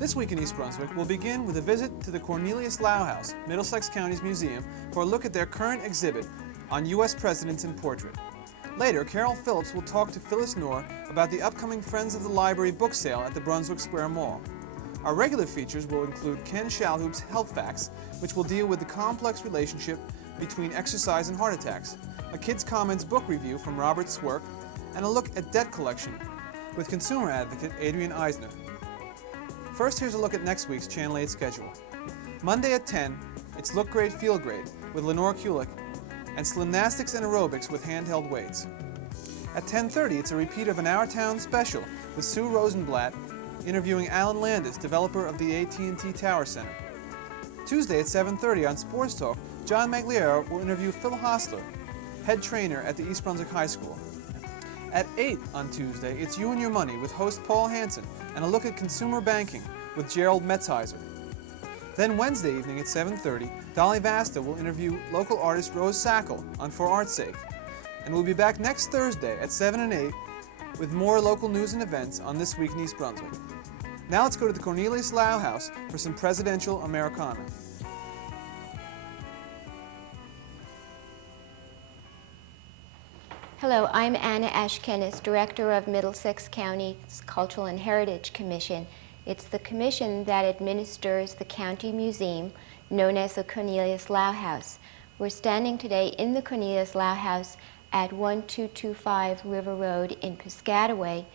This week in East Brunswick, we'll begin with a visit to the Cornelius Lowe House, Middlesex County's museum, for a look at their current exhibit on U.S. presidents in portrait. Later, Carol Phillips will talk to Phyllis Knorr about the upcoming Friends of the Library book sale at the Brunswick Square Mall. Our regular features will include Ken Shalhoub's Health Facts, which will deal with the complex relationship between exercise and heart attacks, a Kids Comments book review from Robert Swerk, and a look at debt collection with consumer advocate Adrian Eisner. First, here's a look at next week's Channel 8 schedule. Monday at 10, it's Look Great, Feel Great with Lenore Kulik, and Slimnastics and Aerobics with handheld weights. At 10:30, it's a repeat of an Our Town special with Sue Rosenblatt interviewing Alan Landis, developer of the AT&T Tower Center. Tuesday at 7:30 on Sports Talk, John Magliaro will interview Phil Hostler, head trainer at the East Brunswick High School. At 8 on Tuesday, it's You and Your Money with host Paul Hansen and a look at consumer banking with Gerald Metzheiser. Then Wednesday evening at 7:30, Dolly Vasta will interview local artist Rose Sackle on For Art's Sake. And we'll be back next Thursday at 7 and 8 with more local news and events on This Week in East Brunswick. Now let's go to the Cornelius Lowe House for some presidential Americana. Hello, I'm Anna Ashkenas, Director of Middlesex County's Cultural and Heritage Commission. It's the commission that administers the county museum known as the Cornelius Lowe House. We're standing today in the Cornelius Lowe House at 1225 River Road in Piscataway,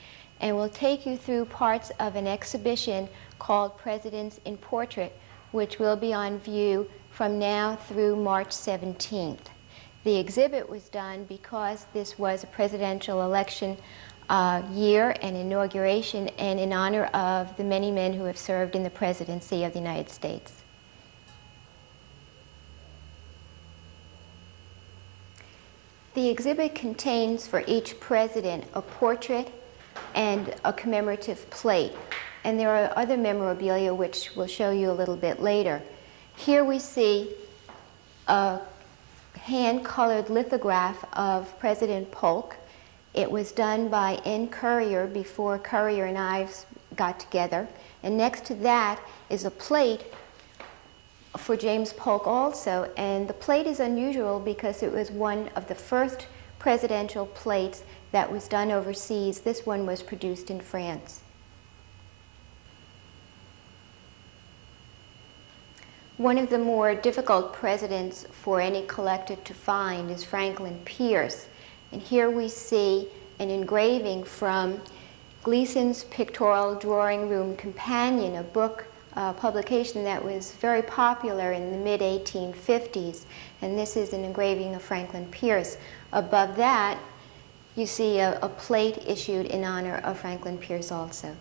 and we'll take you through parts of an exhibition called Presidents in Portrait, which will be on view from now through March 17th. The exhibit was done because this was a presidential election year and inauguration, and in honor of the many men who have served in the presidency of the United States. The exhibit contains for each president a portrait and a commemorative plate, and there are other memorabilia which we'll show you a little bit later. Here we see a hand-colored lithograph of President Polk. It was done by N. Currier before Currier and Ives got together. And next to that is a plate for James Polk also. And the plate is unusual because it was one of the first presidential plates that was done overseas. This one was produced in France. One of the more difficult presidents for any collector to find is Franklin Pierce. And here we see an engraving from Gleason's Pictorial Drawing Room Companion, a book publication that was very popular in the mid-1850s. And this is an engraving of Franklin Pierce. Above that, you see a plate issued in honor of Franklin Pierce also.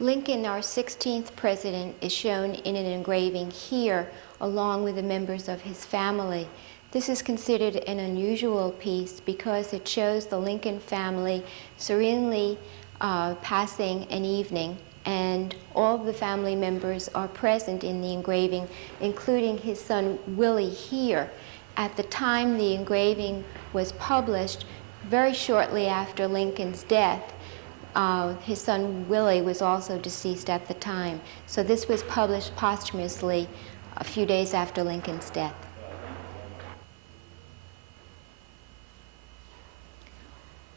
Lincoln, our 16th president, is shown in an engraving here, along with the members of his family. This is considered an unusual piece because it shows the Lincoln family serenely passing an evening, and all of the family members are present in the engraving, including his son Willie here. At the time the engraving was published, very shortly after Lincoln's death, his son Willie was also deceased at the time. So this was published posthumously a few days after Lincoln's death.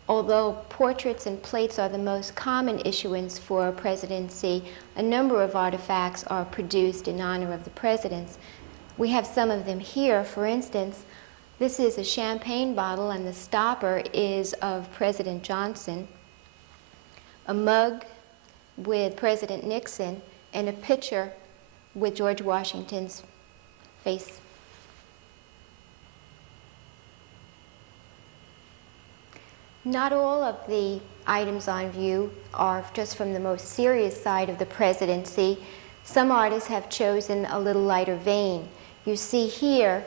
Although portraits and plates are the most common issuance for a presidency, a number of artifacts are produced in honor of the presidents. We have some of them here. For instance, this is a champagne bottle, and the stopper is of President Johnson. A mug with President Nixon, and a picture with George Washington's face. Not all of the items on view are just from the most serious side of the presidency. Some artists have chosen a little lighter vein. You see here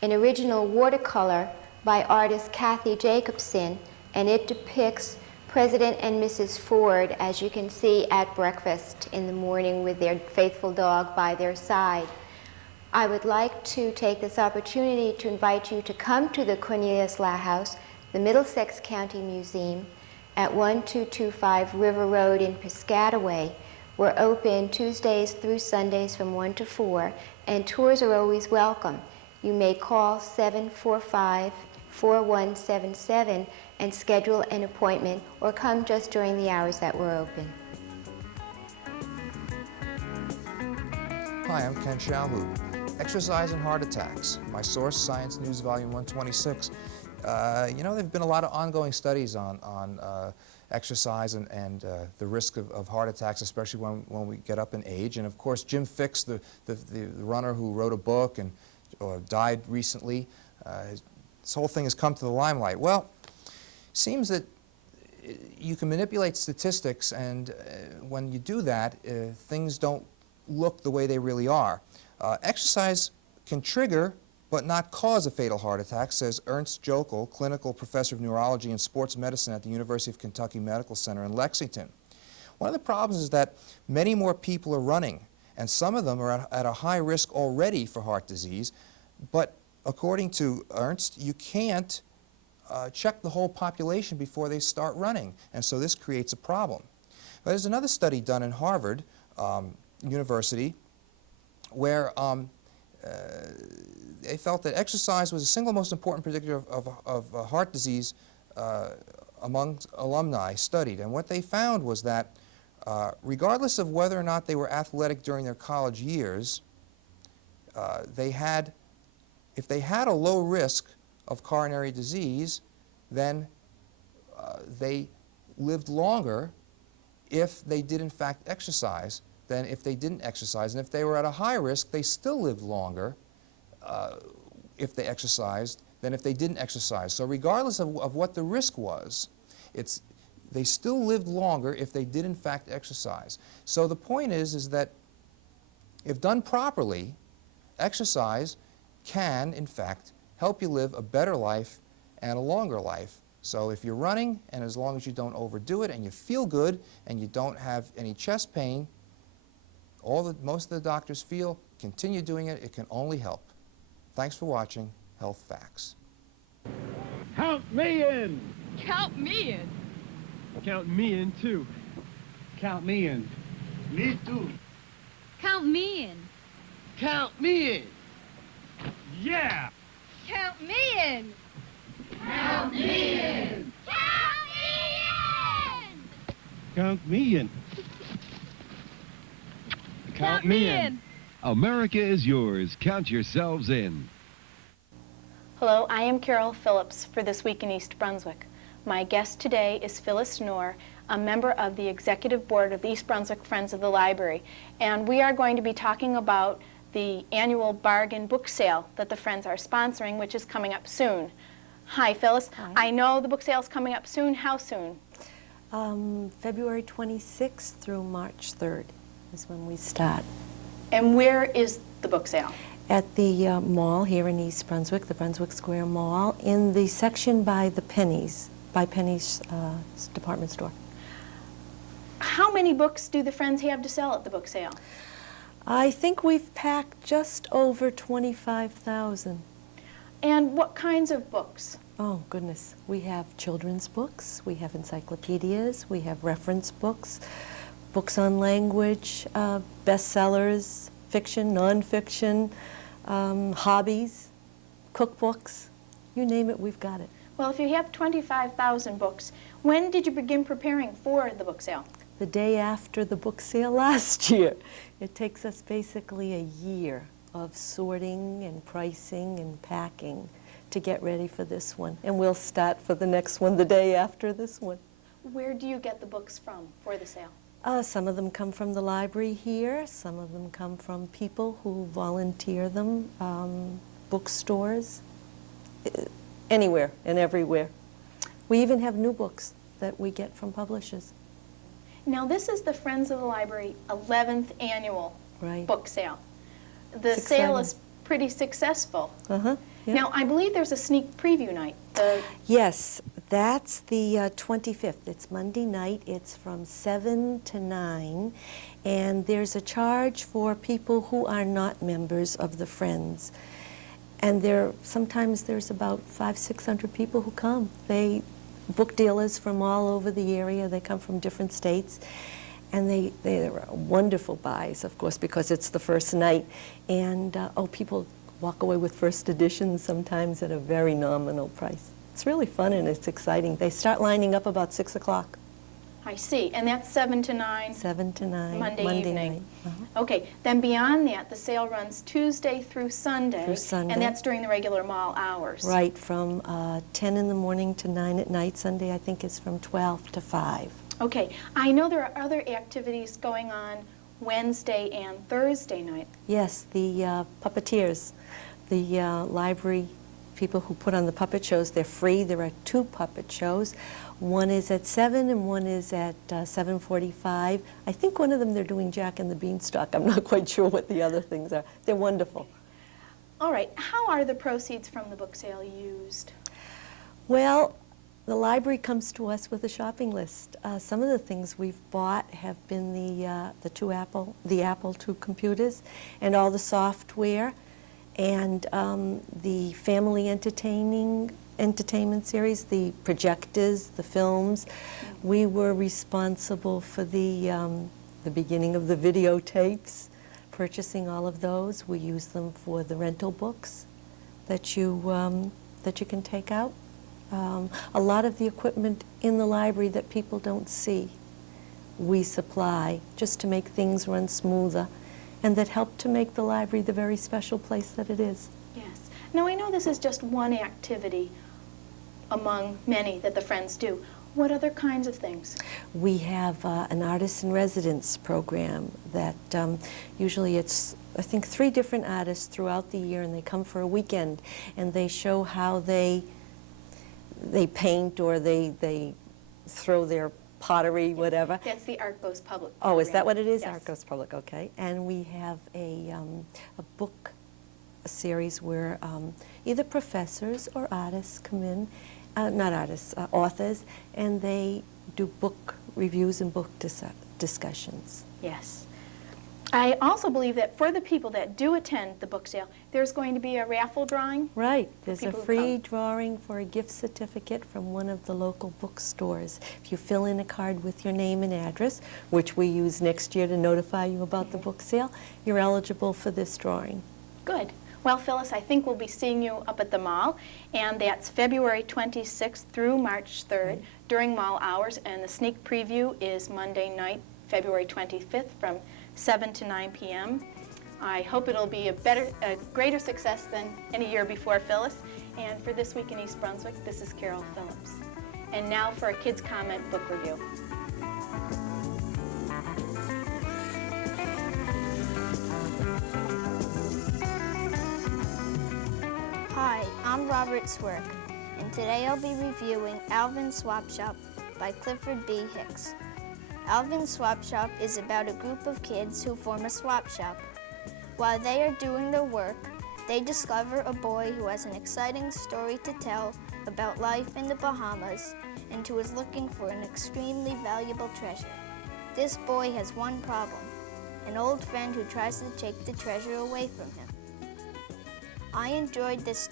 an original watercolor by artist Kathy Jacobson, and it depicts President and Mrs. Ford, as you can see, at breakfast in the morning with their faithful dog by their side. I would like to take this opportunity to invite you to come to the Cornelius Lowe House the Middlesex County Museum at 1225 River Road in Piscataway. We're open Tuesdays through Sundays from 1 to 4, and tours are always welcome. You may call 745-4177 and schedule an appointment, or come just during the hours that we're open. Hi, I'm Ken Shalhoub. Exercise and heart attacks. My source, Science News Volume 126. You know, there have been a lot of ongoing studies on exercise and the risk of heart attacks, especially when we get up in age. And of course, Jim Fixx, the runner who wrote a book and died recently, this whole thing has come to the limelight. Well, it seems that you can manipulate statistics, and when you do that, things don't look the way they really are. Exercise can trigger but not cause a fatal heart attack, says Ernst Jokel, clinical professor of neurology and sports medicine at the University of Kentucky Medical Center in Lexington. One of the problems is that many more people are running, and some of them are at a high risk already for heart disease, but according to Ernst, you can't check the whole population before they start running, and so this creates a problem. But there's another study done in Harvard University where they felt that exercise was the single most important predictor of heart disease among alumni studied. And what they found was that regardless of whether or not they were athletic during their college years, if they had a low risk of coronary disease, then they lived longer if they did in fact exercise than if they didn't exercise. And if they were at a high risk, they still lived longer if they exercised than if they didn't exercise. So regardless of what the risk was, they still lived longer if they did in fact exercise. So the point is that if done properly, exercise can in fact help you live a better life and a longer life. So if you're running, and as long as you don't overdo it and you feel good and you don't have any chest pain, most of the doctors feel, continue doing it, it can only help. Thanks for watching Health Facts. Count me in. Count me in. Count me in, too. Count me in. Me too. Count me in. Count me in. Yeah! Count me in. Count me in. Count me in. Count me in. Count me in. America is yours. Count yourselves in. Hello, I am Carol Phillips for This Week in East Brunswick. My guest today is Phyllis Knorr, a member of the Executive Board of the East Brunswick Friends of the Library. And we are going to be talking about the annual bargain book sale that the Friends are sponsoring, which is coming up soon. Hi, Phyllis. Hi. I know the book sale is coming up soon. How soon? February 26th through March 3rd is when we start. And where is the book sale? At the mall here in East Brunswick, the Brunswick Square Mall, in the section by Penny's department store. How many books do the Friends have to sell at the book sale? I think we've packed just over 25,000. And what kinds of books? Oh, goodness. We have children's books, we have encyclopedias, we have reference books, books on language, bestsellers, fiction, nonfiction, hobbies, cookbooks. You name it, we've got it. Well, if you have 25,000 books, when did you begin preparing for the book sale? The day after the book sale last year. It takes us basically a year of sorting and pricing and packing to get ready for this one. And we'll start for the next one the day after this one. Where do you get the books from for the sale? Some of them come from the library here. Some of them come from people who volunteer them, bookstores, anywhere and everywhere. We even have new books that we get from publishers. Now, this is the Friends of the Library 11th annual book sale. The sale is pretty successful. Yep. Now, I believe there's a sneak preview night. Yes, that's the 25th. It's Monday night. It's from 7 to 9. And there's a charge for people who are not members of the Friends. And sometimes there's about 500-600 people who come. Book dealers from all over the area. They come from different states. And they're wonderful buys, of course, because it's the first night. And, people walk away with first editions sometimes at a very nominal price. It's really fun and it's exciting. They start lining up about 6 o'clock. I see. And that's 7 to 9? 7 to 9. Monday evening. Night. Uh-huh. Okay. Then beyond that, the sale runs Tuesday through Sunday. Through Sunday. And that's during the regular mall hours. Right, from 10 in the morning to 9 at night. Sunday, I think, is from 12 to 5. Okay. I know there are other activities going on Wednesday and Thursday night. Yes, the puppeteers, the library people who put on the puppet shows, they're free. There are 2 puppet shows. One is at 7 and one is at 7:45. I think one of them they're doing Jack and the Beanstalk. I'm not quite sure what the other things are. They're wonderful. All right. How are the proceeds from the book sale used? Well, the library comes to us with a shopping list. Some of the things we've bought have been the Apple II computers and all the software and the family entertainment series, the projectors, the films. We were responsible for the beginning of the videotapes, purchasing all of those. We use them for the rental books that you can take out. A lot of the equipment in the library that people don't see, we supply just to make things run smoother and that help to make the library the very special place that it is. Yes. Now, I know this is just one activity among many that the Friends do. What other kinds of things? We have an artist in residence program that usually it's, I think, 3 different artists throughout the year, and they come for a weekend and they show how they paint or they throw their pottery, whatever. That's the Art Goes Public program. Oh, is that what it is? Yes. Art Goes Public, okay. And we have a book series where either professors or artists come in, not artists, authors, and they do book reviews and book discussions. Yes. I also believe that for the people that do attend the book sale, there's going to be a raffle drawing. Right. There's a free drawing for a gift certificate from one of the local bookstores. If you fill in a card with your name and address, which we use next year to notify you about the book sale, you're eligible for this drawing. Good. Well, Phyllis, I think we'll be seeing you up at the mall, and that's February 26th through March 3rd during mall hours, and the sneak preview is Monday night, February 25th from 7 to 9 p.m. I hope it'll be a greater success than any year before, Phyllis. And for This Week in East Brunswick, this is Carol Phillips. And now for a Kids Comment book review. Hi, I'm Robert Swerk, and today I'll be reviewing Alvin's Swap Shop by Clifford B. Hicks. Alvin's Swap Shop is about a group of kids who form a swap shop. While they are doing their work, they discover a boy who has an exciting story to tell about life in the Bahamas and who is looking for an extremely valuable treasure. This boy has one problem, an old friend who tries to take the treasure away from him. I enjoyed this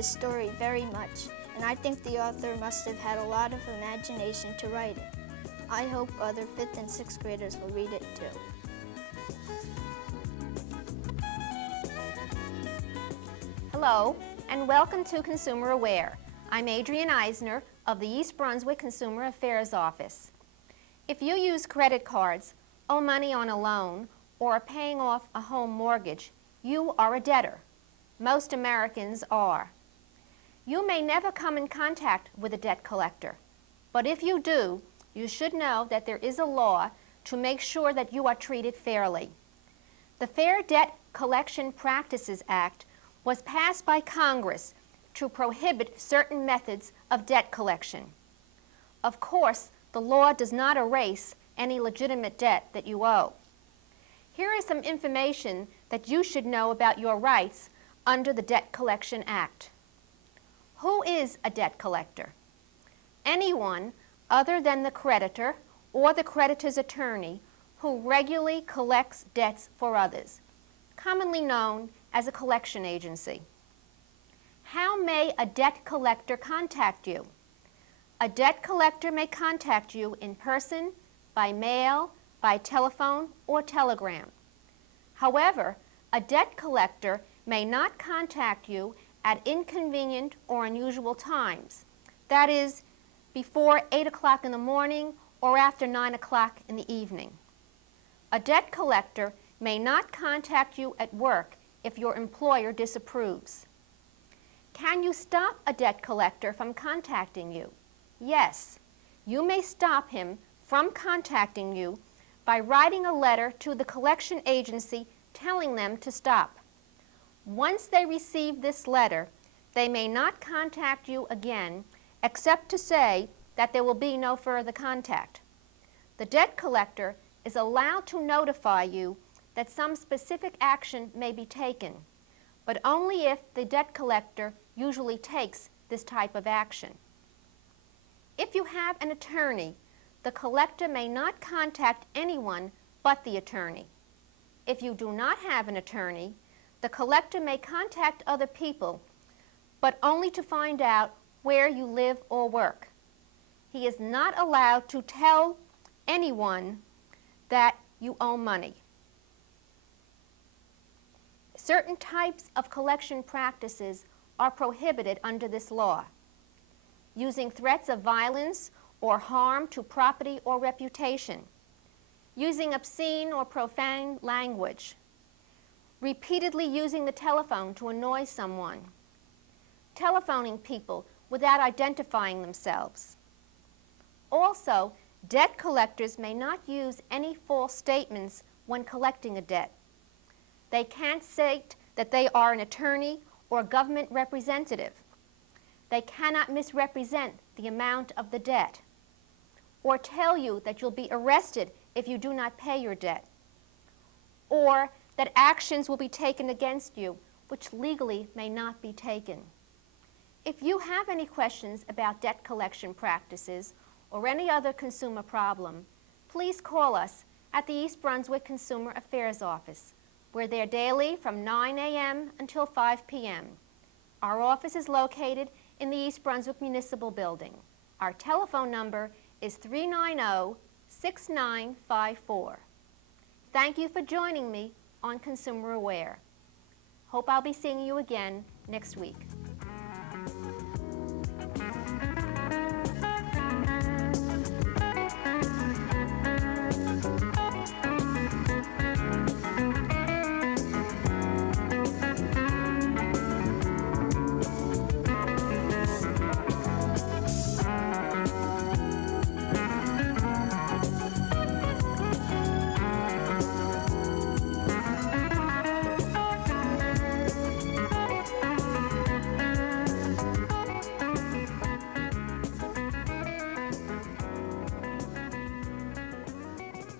story very much, and I think the author must have had a lot of imagination to write it. I hope other 5th and 6th graders will read it too. Hello, and welcome to Consumer Aware. I'm Adrienne Eisner of the East Brunswick Consumer Affairs Office. If you use credit cards, owe money on a loan, or are paying off a home mortgage, you are a debtor. Most Americans are. You may never come in contact with a debt collector, but if you do, you should know that there is a law to make sure that you are treated fairly. The Fair Debt Collection Practices Act was passed by Congress to prohibit certain methods of debt collection. Of course, the law does not erase any legitimate debt that you owe. Here is some information that you should know about your rights under the Debt Collection Act. Who is a debt collector? Anyone other than the creditor or the creditor's attorney who regularly collects debts for others, commonly known as a collection agency. How may a debt collector contact you? A debt collector may contact you in person, by mail, by telephone, or telegram. However, a debt collector may not contact you at inconvenient or unusual times. That is, before 8 o'clock in the morning or after 9 o'clock in the evening. A debt collector may not contact you at work if your employer disapproves. Can you stop a debt collector from contacting you? Yes. You may stop him from contacting you by writing a letter to the collection agency telling them to stop. Once they receive this letter, they may not contact you again except to say that there will be no further contact. The debt collector is allowed to notify you that some specific action may be taken, but only if the debt collector usually takes this type of action. If you have an attorney, the collector may not contact anyone but the attorney. If you do not have an attorney, the collector may contact other people, but only to find out where you live or work. He is not allowed to tell anyone that you owe money. Certain types of collection practices are prohibited under this law. Using threats of violence or harm to property or reputation, using obscene or profane language, repeatedly using the telephone to annoy someone, telephoning people without identifying themselves. Also, debt collectors may not use any false statements when collecting a debt. They can't state that they are an attorney or government representative. They cannot misrepresent the amount of the debt or tell you that you'll be arrested if you do not pay your debt, or that actions will be taken against you which legally may not be taken. If you have any questions about debt collection practices or any other consumer problem, please call us at the East Brunswick Consumer Affairs Office. We're there daily from 9 a.m. until 5 p.m. Our office is located in the East Brunswick Municipal Building. Our telephone number is 390-6954. Thank you for joining me on Consumer Aware. Hope I'll be seeing you again next week.